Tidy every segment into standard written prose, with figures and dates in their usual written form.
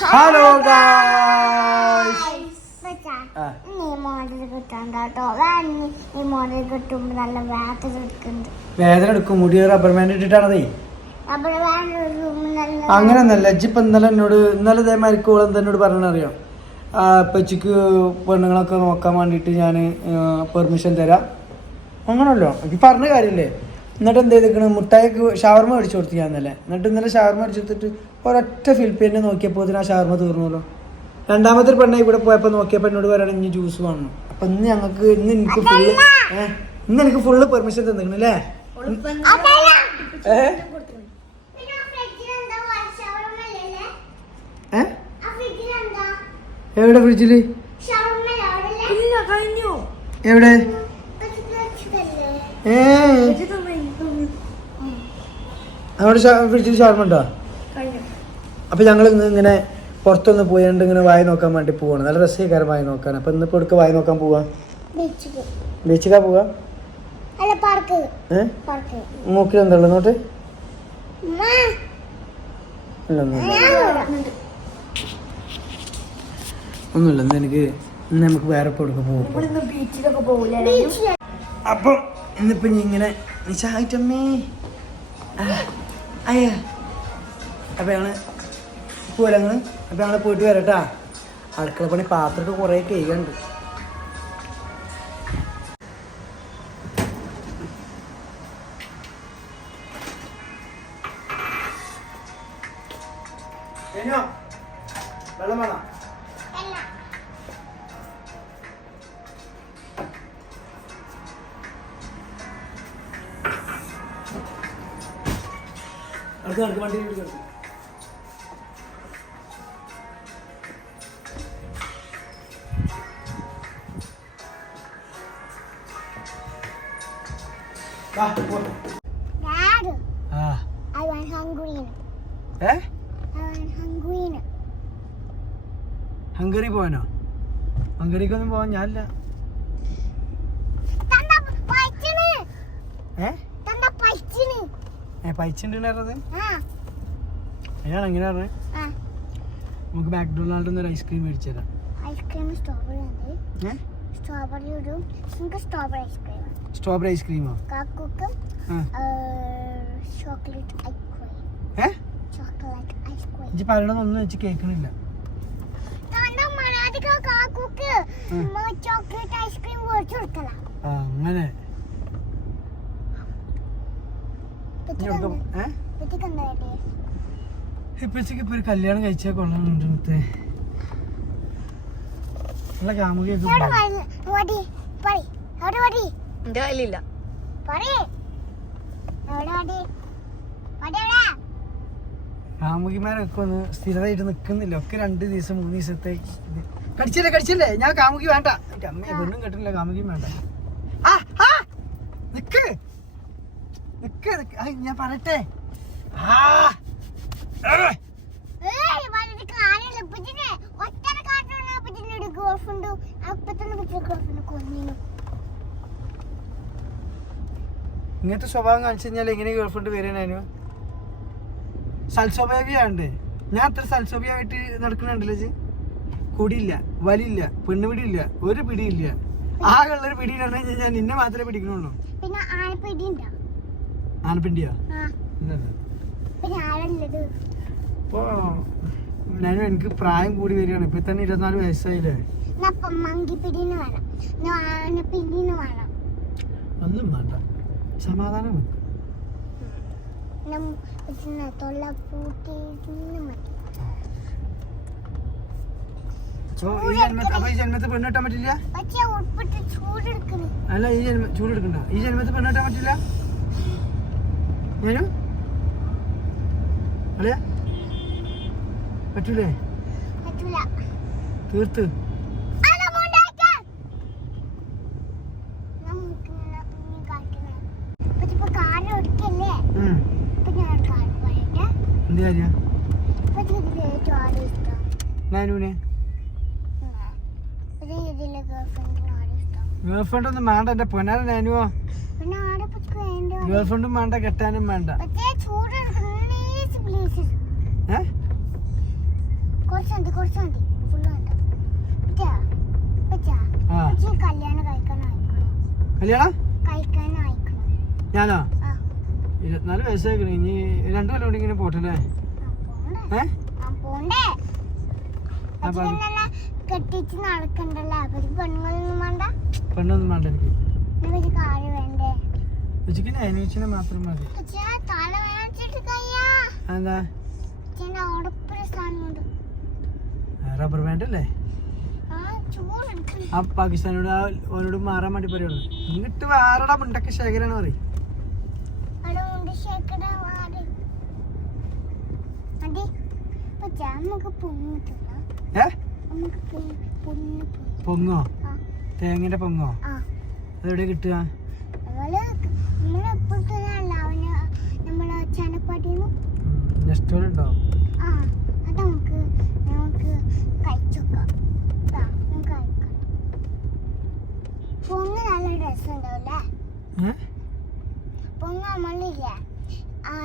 Hello guys. വേദന എടുക്കും. മുടി റബ്ബർ ബാൻഡ് ഇട്ടിട്ടാണതേ. അങ്ങനെ ഒന്നല്ല. ഇജ്ജിപ്പോ ഇന്നലെ ഇതേമാതിരിക്ക് ഓളം എന്നോട് പറഞ്ഞറിയാം, ഇപ്പച്ചിക്ക് പെണ്ണുങ്ങളൊക്കെ നോക്കാൻ വേണ്ടിയിട്ട് ഞാൻ പെർമിഷൻ തരാം. അങ്ങനല്ലോ ഈ പറഞ്ഞ കാര്യമില്ലേ. എന്നിട്ട് എന്ത് ചെയ്തിരിക്കണം, മുട്ടായിക്ക് ഷവർമ മേടിച്ചു കൊടുത്തു ഞാൻ ഇന്നലെ. എന്നിട്ട് ഇന്നലെ ഷവർമ മേടിച്ചു കൊടുത്തിട്ട് ഒരൊറ്റ ഫിലിപ്പീനെ നോക്കിയപ്പോൾ ആ ഷവർമ തീർന്നല്ലോ. രണ്ടാമത്തെ ഒരു പെണ്ണ ഇവിടെ പോയപ്പോൾ നോക്കിയപ്പോൾ എന്നോട് പറയുകയാണ് ഇനി ജ്യൂസ് വേണം. അപ്പം ഇന്ന് ഞങ്ങൾക്ക് ഇന്ന് എനിക്ക് ഫുള്ള് പെർമിഷൻ തന്നിരിക്കണല്ലേ. എവിടെ ഫ്രിഡ്ജില്? എവിടെ? അവിടെ ഫ്രിഡ്ജിൽ ഷവർമ ഉണ്ടോ? അപ്പൊ ഞങ്ങൾ ഇങ്ങനെ പുറത്തൊന്ന് പോയാണ്ട് ഇങ്ങനെ വായി നോക്കാൻ വേണ്ടി പോവാണ്. നല്ല രസകരം വായി നോക്കാൻ. അപ്പൊ ഇന്നിപ്പോ എടുക്ക വായി നോക്കാൻ പോവാ. ബീച്ചിലാ പോവാ? മൂക്കിൽ എന്താ ഉള്ളത് നോട്ട്? ഒന്നുമില്ല. ഇന്ന് എനിക്ക് ഇന്ന് നമുക്ക് വേറെ കൊടുക്ക പോകും. അപ്പം ഇന്നിപ്പോ ഇങ്ങനെ നിശായിട്ടമ്മേ അയ്യ. അപ്പം ഞങ്ങൾ പോലങ്ങള്. അപ്പം ഞങ്ങൾ പോയിട്ട് വരട്ടാ. അടുക്കള പണി പാത്രമൊക്കെ കുറേ കഴുകുന്നുണ്ട്. വെള്ളം വേണം? അടുത്ത് വണ്ടി എടുക്കും. ഹംഗറി പോവാനോ? ഹംഗറിക്കൊന്നും പോവാൻ ഞാനില്ല. പൈച്ചുണ്ടായിരുന്നത് അയാൾ എങ്ങനെ പറഞ്ഞേ? നമുക്ക് മാക്ഡൊണാൾഡിൽ ഒരു ഐസ്ക്രീം മേടിച്ചു തരാം. സ്ട്രോബെറി ഐസ്ക്രീമോ? ഇജ്ജ് പറയണതൊന്നും വെച്ച് കേൾക്കണില്ല. അങ്ങനെ ഇപ്പച്ചക്ക് ഇപ്പൊ ഒരു കല്യാണം കഴിച്ചാൽ കൊള്ളാനുണ്ട്. നല്ല കാമുകിയൊക്കെ കാമുകിമാരൊക്കെ ഒന്ന് സ്ഥിരമായിട്ട് നിക്കുന്നില്ല. ഒക്കെ 2 ദിവസം 3 ദിവസത്തെ കടിച്ചല്ലേ. ഞാൻ കാമുകി വേണ്ട. അമ്മയെ പെണ്ണും കെട്ടില്ല, കാമുകിയും വേണ്ട. നിക്ക് ഞാൻ പറയട്ടെ. ഇങ്ങനത്തെ സ്വഭാവം കാണിച്ചു കഴിഞ്ഞാൽ എങ്ങനെ ഗേൾഫ്രണ്ട് വരാനു? സൽസ്വഭാവിയാണ്ട്. ഞാൻ അത്ര സൽസ്വഭാവിയായിട്ട് നടക്കണുണ്ടല്ലോ. കുടിയില്ല, വലിയില്ല, പെണ്ണുപിടിയില്ല, ഒരു പിടിയില്ല. ആകെ ഉള്ളൊരു പിടിയിലാണ് ഞാൻ നിന്നെ മാത്രമേ പിടിക്കണുള്ളൂ. ആനപ്പിണ്ടിയോ? ഇപ്പൊ ഞാനും എനിക്ക് പ്രായം കൂടി വരികയാണ്. ഇപ്പൊ തന്നെ 24 വയസ്സായില്ലേ. ഒന്നും വേണ്ട, സമാധാനം വെക്കും. അപ്പൊ ഈ ജന്മത്തിൽ പെണ്ണിട്ടാൻ പറ്റില്ല? അല്ല, ഈ ചൂടെടുക്കണ്ട. ഈ ജന്മത്തിൽ പെണ്ണിട്ടാൻ പറ്റില്ല? ഞാനും അല്ലേ? പറ്റൂലേ? തീർത്ത് എന്ത് കാര്യ? നാനൂനെ ഗേൾഫ്രണ്ട് ഒന്നും വേണ്ട. എന്റെ പൊന്നാര നാനുവോ, ഗേൾഫ്രണ്ടും വേണ്ട, കെട്ടാനും വേണ്ട. ഞാനോ 24 വയസ്സായിക്കണ ഇനി 2 കൊല്ലം കൂടി ഇങ്ങനെ പോട്ടല്ലേ പെണ്ണൊന്നും വേണ്ട എനിക്ക് അന്വേഷിച്ചിനെ മാത്രം മതി എന്താ റബ്ബർ ബാൻഡല്ലേ ആ പാകിസ്ഥാനോട് ഓനോട് മാറാൻ വേണ്ടി പറയുള്ളൂ ഇങ്ങിട്ട് വേറെടാ മുണ്ടൊക്കെ ശേഖരാണ് പറയും പൊങ്ങോ തേങ്ങന്റെ പൊങ്ങോ അതെവിടെ കിട്ടുക നെസ്റ്റോളുണ്ടോ പൊങ്ങ് നല്ല ഡ്രസ് ഉണ്ടാവില്ലേ പൊങ്ങ് നമ്മളില്ലേ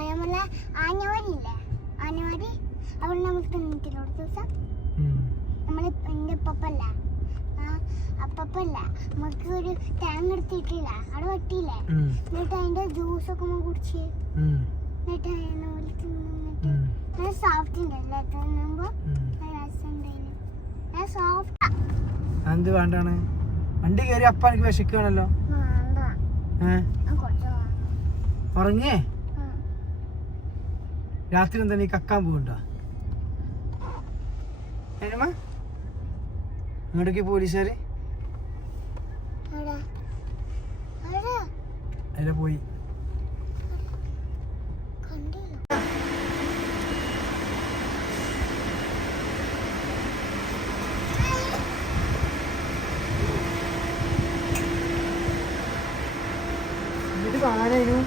നമ്മളെ ആനവാരിയില്ലേ ആനവാരി അവിടെ നമ്മൾ തിന്നിട്ടില്ല ഒരു ദിവസം നമ്മൾ എൻ്റെ അപ്പല്ല അപ്പല്ല നമുക്ക് ഒരു തേങ്ങ എടുത്തിട്ടില്ല അവിടെ വെട്ടിയില്ലേ എന്നിട്ട് അതിന്റെ ജ്യൂസൊക്കെ നമ്മൾ കുടിച്ച് എന്നിട്ട് അതിനെ തിന്നിട്ട് നല്ല സോഫ്റ്റ് ഉണ്ടല്ലേ തിന്നുമ്പോ നല്ല സോഫ്റ്റാ എന്ത് വേണ്ടാണ് വണ്ടി കയറി അപ്പ എനിക്ക് വിശക്കുകയാണല്ലോ ഉറങ്ങേ രാത്രി എന്താ നീ കക്കാൻ പോകണ്ട ഇങ്ങോട്ടേക്ക് പോലീസുകാര് അതിലെ പോയി കാണാനു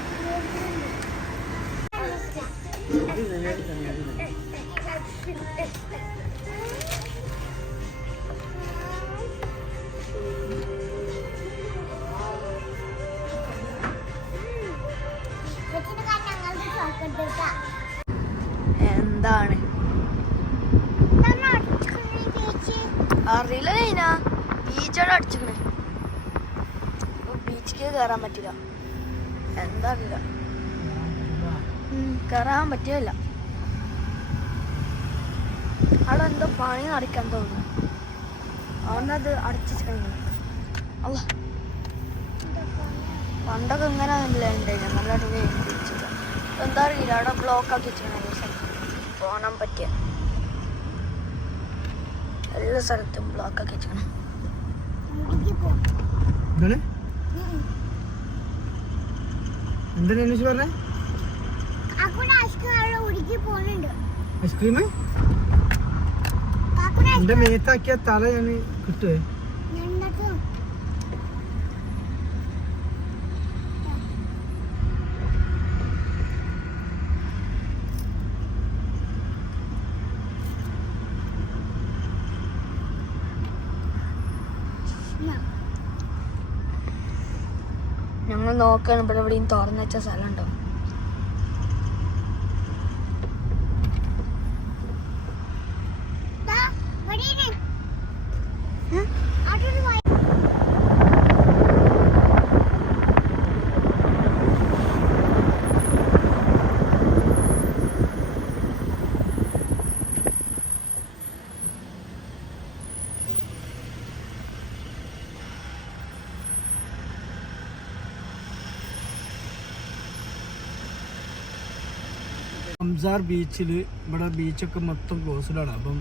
എന്താണ് അറിയില്ല ബീച്ചാണ് അടിച്ചിക്കണേ ബീച്ചിലേക്ക് കയറാൻ പറ്റില്ല എന്താ അറിയില്ല കയറാൻ പറ്റില്ല അവിടെ എന്തോ പണി നടക്കാൻ തോന്നുന്നു അതുകൊണ്ടത് അടച്ചിരിക്കണം അല്ല പണ്ടൊക്കെ ഇങ്ങനെ ഉണ്ടായിരുന്നു നല്ലതായിട്ട് ബീച്ചില്ല എന്താ അറിയില്ല അവിടെ ബ്ലോക്ക് ആക്കി വെച്ചിരിക്കണം പോകാൻ പറ്റിയ എല്ലാ സ്ഥലത്തും ബ്ലോക്ക് ആക്കി വെച്ചിരിക്കണം ഐസ്ക്രീം എന്റെ മേത്താക്കിയ തല ഞാൻ കിട്ടുവേ ഞങ്ങൾ നോക്കാൻ ഇവിടെ എവിടെയും തുറന്നു വെച്ച സ്ഥലം ഉണ്ടോ റംസാർ ബീച്ചില് ഇവിടെ ബീച്ചൊക്കെ മൊത്തം ക്ലോസ്ഡാണ് അപ്പം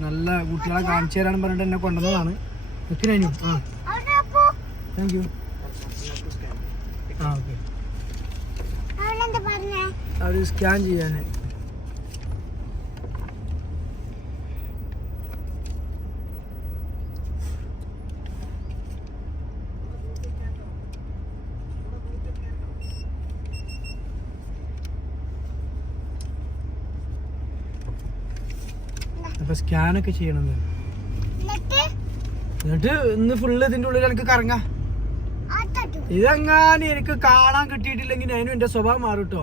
നല്ല കുട്ടികളെ കാണിച്ചു തരാന്ന് പറഞ്ഞിട്ട് എന്നെ കൊണ്ടുവന്നതാണ് വെക്കിനു താങ്ക് യു ഓക്കെ അവർ സ്കാൻ ചെയ്യാന് അപ്പൊ സ്കാനൊക്കെ ചെയ്യണം എന്നിട്ട് ഇന്ന് ഫുള്ള് ഇതിന്റെ ഉള്ളിൽ എനിക്ക് കറങ്ങാം ഇതെങ്ങാനും എനിക്ക് കാണാൻ കിട്ടിയിട്ടില്ലെങ്കിൽ അതിനും എന്റെ സ്വഭാവം മാറും കേട്ടോ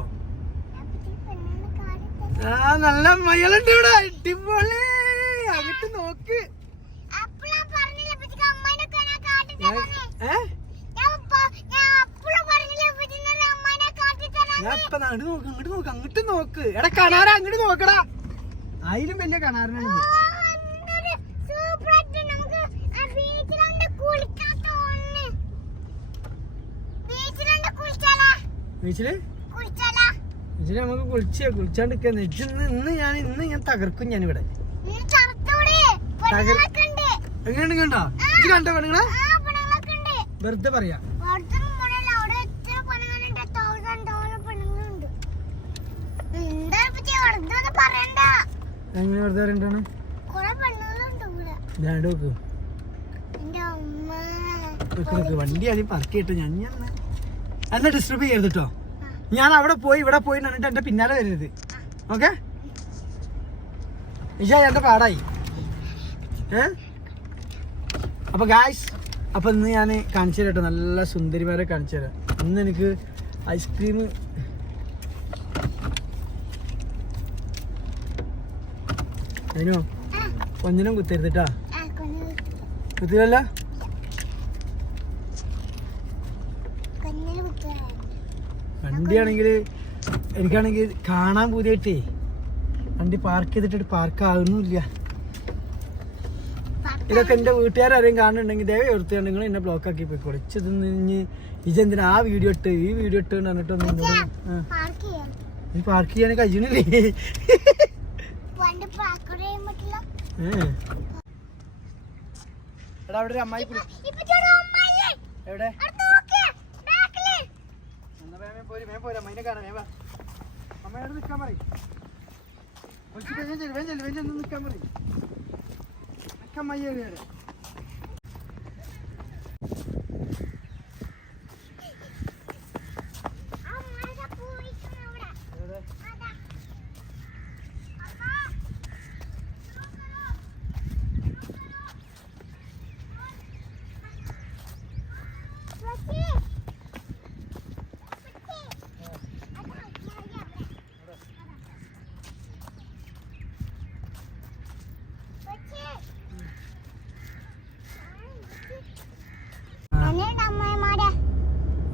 നല്ല മയലുണ്ട് ഇവിടെ അടിപൊളി അങ്ങോട്ട് നോക്ക് എടാ കണാര അങ്ങോട്ട് നോക്കടാ അതിലും വലിയ കണാരനാണ് ബീച്ചില് നമുക്ക് കുളിച്ചാണ്ടിരിക്കാന്ന് ഇന്ന് ഞാൻ തകർക്കും ഞാൻ ഇവിടെ എങ്ങനെയുണ്ട് കണ്ടോ ഇത് കണ്ടോ പെണ്ണുങ്ങളെ വെറുതെ പറയാ എങ്ങനെ വെറുതെ പറയണ്ടാണ് വണ്ടി ആദ്യം പാർക്ക് ചെയ്തിട്ട് ഞാൻ എന്നെ ഡിസ്റ്റർബ് ചെയ്യരുത് കേട്ടോ ഞാൻ അവിടെ പോയി ഇവിടെ പോയി എന്നിട്ട് എന്റെ പിന്നാലെ വരരുത് ഓക്കെ എന്റെ പാടായി അപ്പൊ ഗായ്സ് അപ്പൊ ഇന്ന് ഞാൻ കാണിച്ചു തരാം കേട്ടോ നല്ല സുന്ദരിമാരെ കാണിച്ചു തരാം ഇന്ന് എനിക്ക് ഐസ്ക്രീം അതിനോ കൊഞ്ഞിനും കുത്തരുതിട്ടാ കുത്തില്ലല്ലോ വണ്ടിയാണെങ്കിൽ എനിക്കാണെങ്കിൽ കാണാൻ പുതിയായിട്ടേ വണ്ടി പാർക്ക് ചെയ്തിട്ട് പാർക്ക് ആകുന്നില്ല ഇതൊക്കെ എൻ്റെ വീട്ടുകാരും കാണുന്നുണ്ടെങ്കിൽ ദയവ് എടുത്തു നിങ്ങൾ എന്നെ ബ്ലോക്ക് ആക്കി പോയിക്കോളൂ ഇതൊന്ന് ഇതെന്തിനാ ആ വീഡിയോ ഇട്ട് ഈ വീഡിയോ ഇട്ട് പറഞ്ഞിട്ടൊന്നും നീ പാർക്ക് ചെയ്യാൻ കഴിയണില്ലേ എടാ അവിടെ ഒരു അമ്മായി എവിടെ പോരാ അമ്മേനെ കാണാൻ അമ്മയോട് നിൽക്കാൻ പറയും നിൽക്കാൻ പറയും അമ്മയ്യ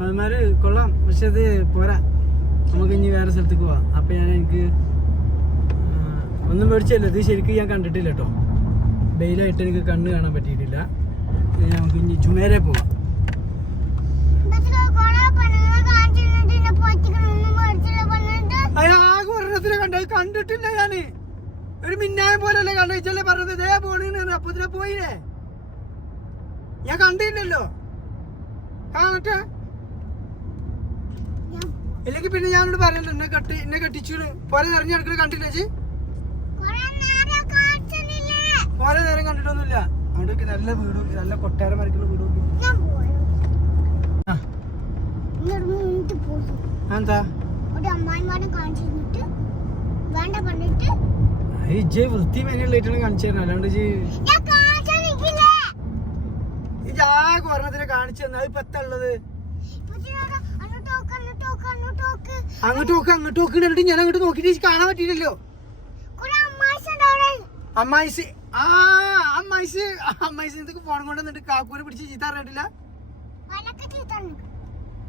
അമ്മമാര് കൊള്ളാം പക്ഷെ അത് പോരാ നമുക്ക് ഇനി വേറെ സ്ഥലത്തേക്ക് പോവാം അപ്പൊ എനിക്ക് ഒന്നും മേടിച്ചല്ലോ ഇത് ശരിക്കും ഞാൻ കണ്ടിട്ടില്ല കേട്ടോ ഡെയിലായിട്ട് എനിക്ക് കണ്ണ് കാണാൻ പറ്റിയിട്ടില്ല നമുക്ക് ഇനി ചുമേരെ പോവാം ആകെ ഒരെണ്ണത്തിനെ കണ്ടിട്ടില്ല ഞാന് ഒരു മിന്നായം പോലല്ലേ കണ്ടുവച്ചല്ലേ പറഞ്ഞത് ഇതേ പോണീന്ന് അപ്പൊ ഇതിനെ പോയില്ലേ ഞാൻ കണ്ടില്ലല്ലോ കാണട്ടെ ഇല്ലെങ്കിൽ പിന്നെ ഞാനോട് പറയല്ലോ എന്നെ കെട്ടിച്ചു പോലെ നിറഞ്ഞു കിടക്കണ കണ്ടില്ല ചേച്ചി പോലെ നേരം കണ്ടിട്ടൊന്നുമില്ല അവിടെ നല്ല വീടും നല്ല കൊട്ടാരം വരയ്ക്കുന്ന വീടും എന്താ വൃത്തി മെനയുള്ളായിട്ടാണ് കാണിച്ചു തരണം അല്ലാണ്ട് ആകെ ഒരെണ്ണത്തിനെ കാണിച്ചു തന്നെ അത് ഇപ്പൊ ഉള്ളത് അങ്ങോട്ട് നോക്കിട്ട് ഞാൻ അങ്ങോട്ട് നോക്കിട്ട് കാണാൻ പറ്റിയില്ലല്ലോ അമ്മായിസ് എന്തൊക്കെ ഫോൺ കൊണ്ട് എന്നിട്ട് കാക്കൂനെ പിടിച്ച് ചീത്ത അറിഞ്ഞിട്ടില്ല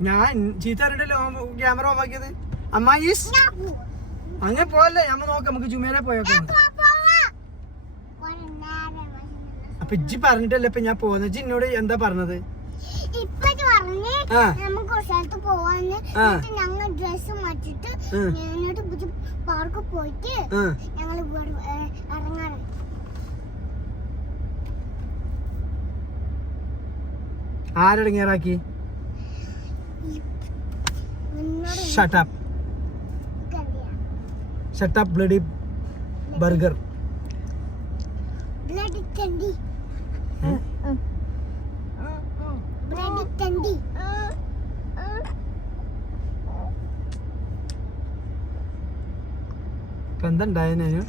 ഞാൻ ചീത്ത അറിഞ്ഞിട്ടല്ലോ ക്യാമറ ഓഫ് ആക്കിയത് അമ്മായിസ് അങ്ങനെ പോയല്ലേ നമ്മ നോക്കാം നമുക്ക് ജുമേനെ പോയോക്കെ അപ്പൊ ഇജ്ജി പറഞ്ഞിട്ടല്ലേ ഇപ്പൊ ഞാൻ പോകുന്നത് ഇജ്ജി എന്നോട് എന്താ പറഞ്ഞത് ഞങ്ങൾ ഡ്രസ് മാറ്റിട്ട് പാർക്ക് പോയിട്ട് ഞങ്ങൾ ഇറങ്ങാറ് ആരടങ്ങിയാറാക്കി shut up bloody burger bloody ചണ്ടി ബ്ലഡി ചണ്ടി ഇപ്പൊ എന്താ ഉണ്ടായെന്നു